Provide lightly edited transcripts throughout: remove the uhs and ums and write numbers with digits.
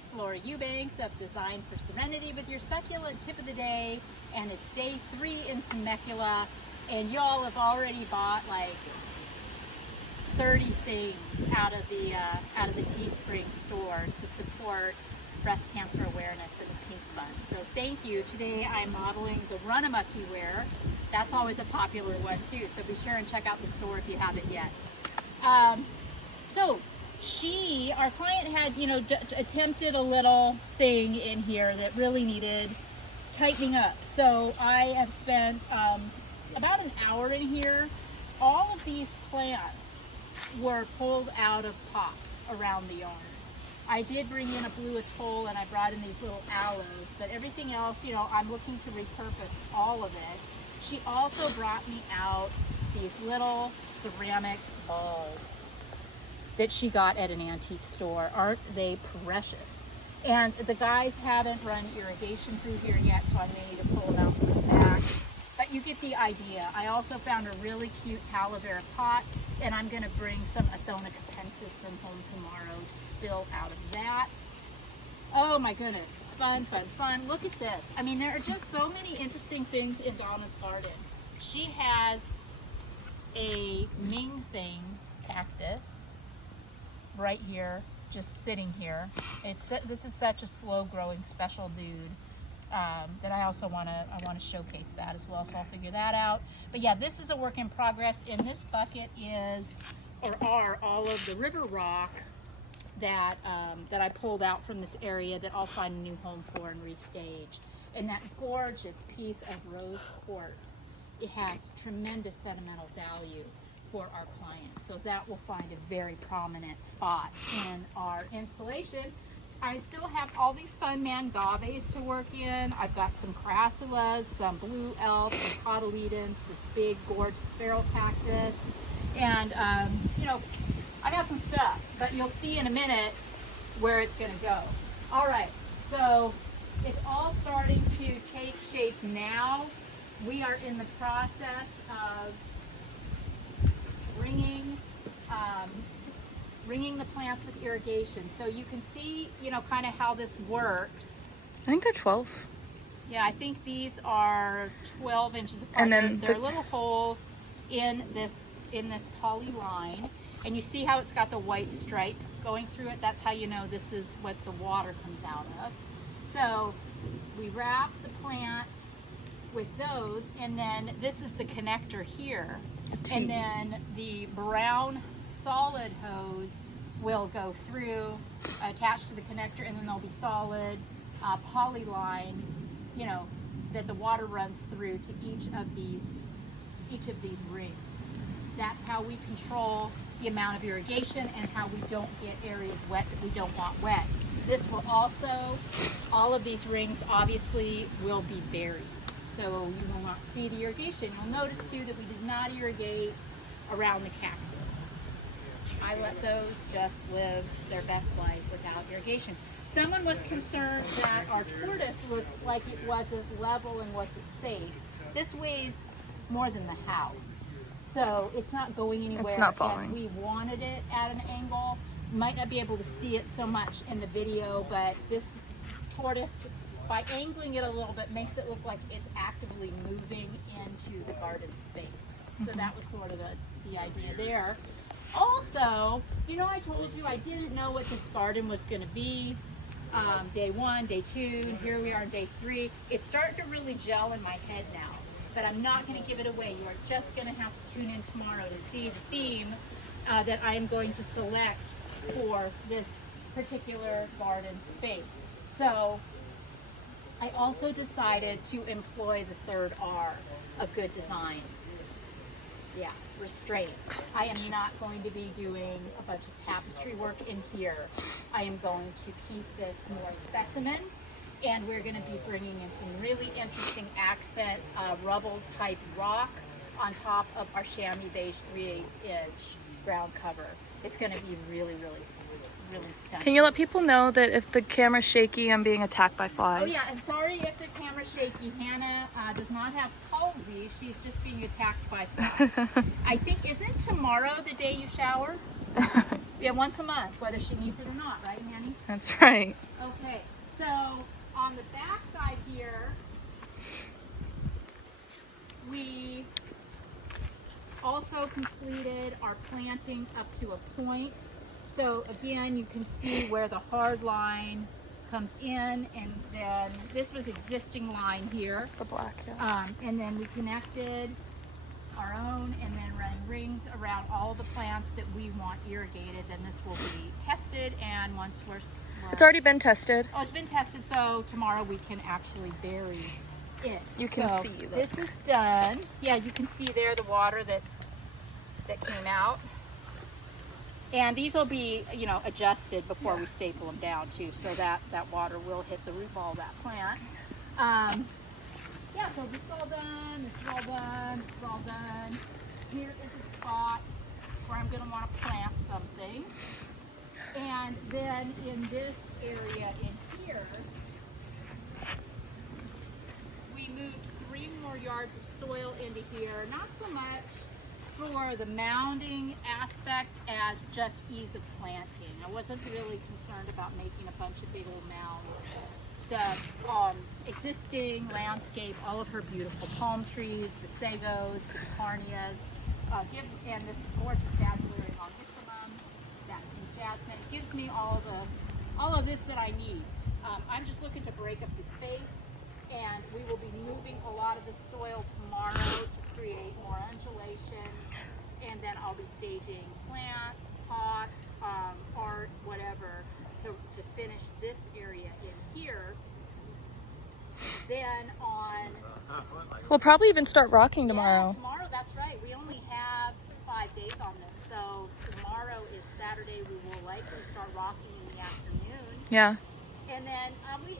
it's Laura Eubanks of Design for Serenity with your succulent tip of the day, and it's day 3 in Temecula, and y'all have already bought like 30 things out of the Teespring store to support breast cancer awareness and the Pink Fund. So thank you. Today I'm modeling the Runamucky wear. That's always a popular one too, so be sure and check out the store if you haven't yet. Our client had, attempted a little thing in here that really needed tightening up. So I have spent about an hour in here. All of these plants were pulled out of pots around the yard. I did bring in a blue atoll and I brought in these little aloes, but everything else, I'm looking to repurpose all of it. She also brought me out these little ceramic balls that she got at an antique store. Aren't they precious? And the guys haven't run irrigation through here yet, so I may need to pull them out from the back. But you get the idea. I also found a really cute Talavera pot, and I'm going to bring some Athona capensis from home tomorrow to spill out of that. Oh my goodness, fun, fun, fun. Look at this. I mean, there are just so many interesting things in Donna's garden. She has a Ming Thing cactus right here, just sitting here. This is such a slow growing special dude that I also want to showcase that as well, so I'll figure that out. But yeah, this is a work in progress. In this bucket are all of the river rock that I pulled out from this area that I'll find a new home for and restage. And that gorgeous piece of rose quartz, it has tremendous sentimental value for our clients, so that will find a very prominent spot in our installation. I still have all these fun mangaves to work in. I've got some crassulas, some blue elf, some cotyledons, this big gorgeous feral cactus, and I got some stuff, but you'll see in a minute where it's going to go. All right, so it's all starting to take shape now. We are in the process of ringing the plants with irrigation. So you can see, kind of how this works. I think they're 12. Yeah, I think these are 12 inches apart. And then there are little holes in this poly line. And you see how it's got the white stripe going through it? That's how you know this is what the water comes out of. So we wrap the plants with those, and then this is the connector here. And then the brown solid hose will go through, attached to the connector, and then there'll be solid poly line, that the water runs through to each of these rings. That's how we control the amount of irrigation and how we don't get areas wet that we don't want wet. This will also, all of these rings obviously will be buried, so you will not see the irrigation. You'll notice too that we did not irrigate around the cactus. I let those just live their best life without irrigation. Someone was concerned that our tortoise looked like it wasn't level and wasn't safe. This weighs more than the house, so it's not going anywhere. It's not falling. And we wanted it at an angle. Might not be able to see it so much in the video, but this tortoise, by angling it a little bit, makes it look like it's actively moving into the garden space. So that was sort of the idea there. Also, I told you I didn't know what this garden was going to be. Day 1, day 2, here we are day 3. It's starting to really gel in my head now, but I'm not going to give it away. You are just going to have to tune in tomorrow to see the theme that I am going to select for this particular garden space. So I also decided to employ the 3rd R of good design. Yeah, restraint. I am not going to be doing a bunch of tapestry work in here. I am going to keep this more specimen, and we're going to be bringing in some really interesting accent rubble type rock on top of our chamois beige 3/8 inch ground cover. It's going to be really, really, really stunning. Can you let people know that if the camera's shaky, I'm being attacked by flies? Oh yeah, and sorry if the camera's shaky. Hannah does not have palsy. She's just being attacked by flies. I think, isn't tomorrow the day you shower? Yeah, once a month, whether she needs it or not, right, Hanny? That's right. Okay. Okay, so on the back side here, we also completed our planting up to a point. So again, you can see where the hard line comes in, and then this was existing line here. The black, yeah. And then we connected our own, and then running rings around all the plants that we want irrigated. Then this will be tested, and once we're It's already been tested. oh, it's been tested, so tomorrow we can actually bury it. You can So see that. this is done. Yeah, you can see there the water that came out. And these will be, you know, adjusted before we staple them down too, so that water will hit the root ball of that plant. Yeah, so this is all done, this is all done, this is all done. Here is a spot where I'm going to want to plant something. And then in this area in here, we moved 3 more yards of soil into here, not so much for the mounding aspect as just ease of planting. I wasn't really concerned about making a bunch of big old mounds. The existing landscape, all of her beautiful palm trees, the sagos, the carnias, and this gorgeous Dazzleria longissima, that pink jasmine, it gives me all of this that I need. I'm just looking to break up the space, and we will be moving a lot of the soil tomorrow to create more undulations, and then I'll be staging plants, pots, art, whatever, to finish this area in here. Then on... We'll probably even start rocking tomorrow. Yeah, tomorrow, that's right. We only have 5 days on this, so tomorrow is Saturday. We will likely start rocking in the afternoon. Yeah. And then,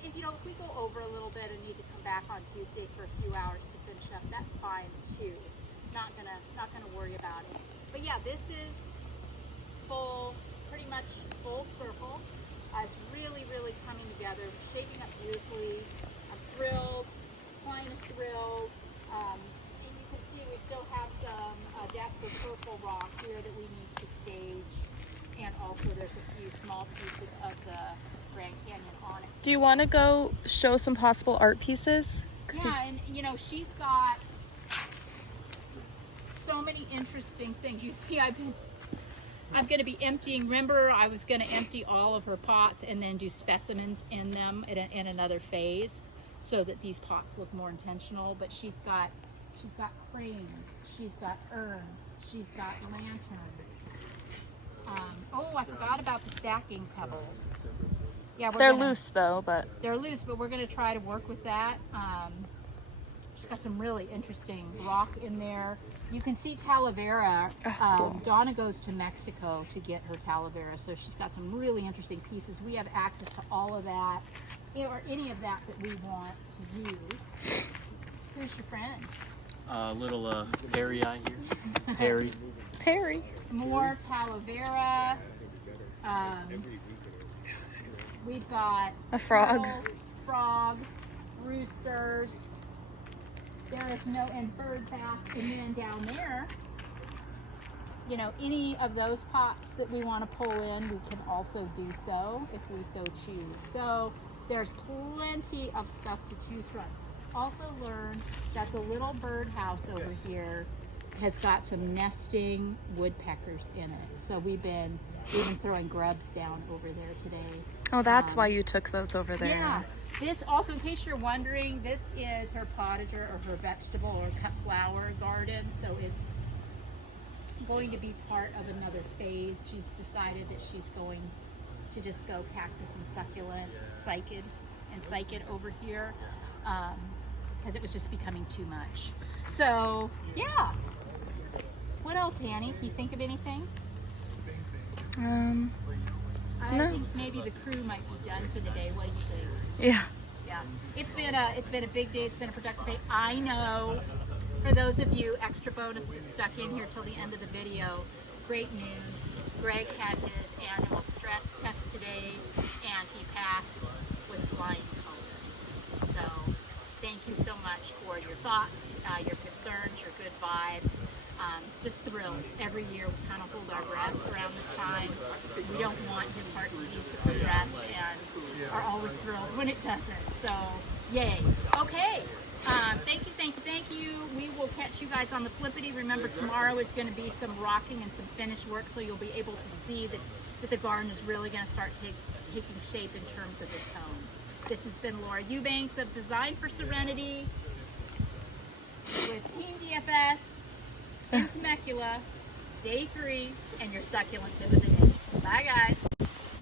if we go over a little bit and need to come back on Tuesday for a few hours to finish up, that's fine too. Not gonna worry about it. But yeah, this is pretty much full circle. It's really, really coming together, shaping up beautifully. I'm thrilled. Client is thrilled. And you can see we still have some Jasper purple rock here that we need to stage, and also there's a few small pieces of the Grand Canyon on it. Do you want to go show some possible art pieces? Yeah, and you know, she's got so many interesting things. You see, I'm going to be emptying. Remember, I was going to empty all of her pots and then do specimens in them in another phase, so that these pots look more intentional. But she's got cranes, she's got urns, she's got lanterns. Oh, I forgot about the stacking pebbles. Yeah, They're loose though, but they're loose, but we're going to try to work with that. She's got some really interesting rock in there. You can see Talavera. Cool. Donna goes to Mexico to get her Talavera, so she's got some really interesting pieces. We have access to all of that, or any of that we want to use. Who's your friend? Little Perry eye here. Perry. Perry. More Talavera. We've got A frog. turtles, frogs, roosters. There is no, and bird baths. And then down there, you know, any of those pots that we want to pull in, we can also do so if we so choose. So there's plenty of stuff to choose from. Also learned that the little birdhouse over here has got some nesting woodpeckers in it. So we've been throwing grubs down over there today. Oh, that's why you took those over there. Yeah. This also, in case you're wondering, this is her potager or her vegetable or cut flower garden. So it's going to be part of another phase. She's decided that she's going to just go cactus and succulent, cycad over here, because it was just becoming too much. So yeah. What else, Hanny? Can you think of anything? I No. think maybe the crew might be done for the day. What do you think? Yeah. Yeah, it's been a big day. It's been a productive day. I know, for those of you extra bonus that stuck in here till the end of the video, great news. Greg had his annual stress test today, and he passed with flying colors. So, thank you so much for your thoughts, your concerns, your good vibes. just thrilled. Every year we kind of hold our breath around this time. We don't want his heart disease to progress and are always thrilled when it doesn't. So, yay. Okay. Thank you. We will catch you guys on the flippity. Remember, tomorrow is going to be some rocking and some finished work, so you'll be able to see that the garden is really going to start taking shape in terms of its home. This has been Laura Eubanks of Design for Serenity with Team DFS in Temecula, day 3, and your succulent tip of the day. Bye, guys.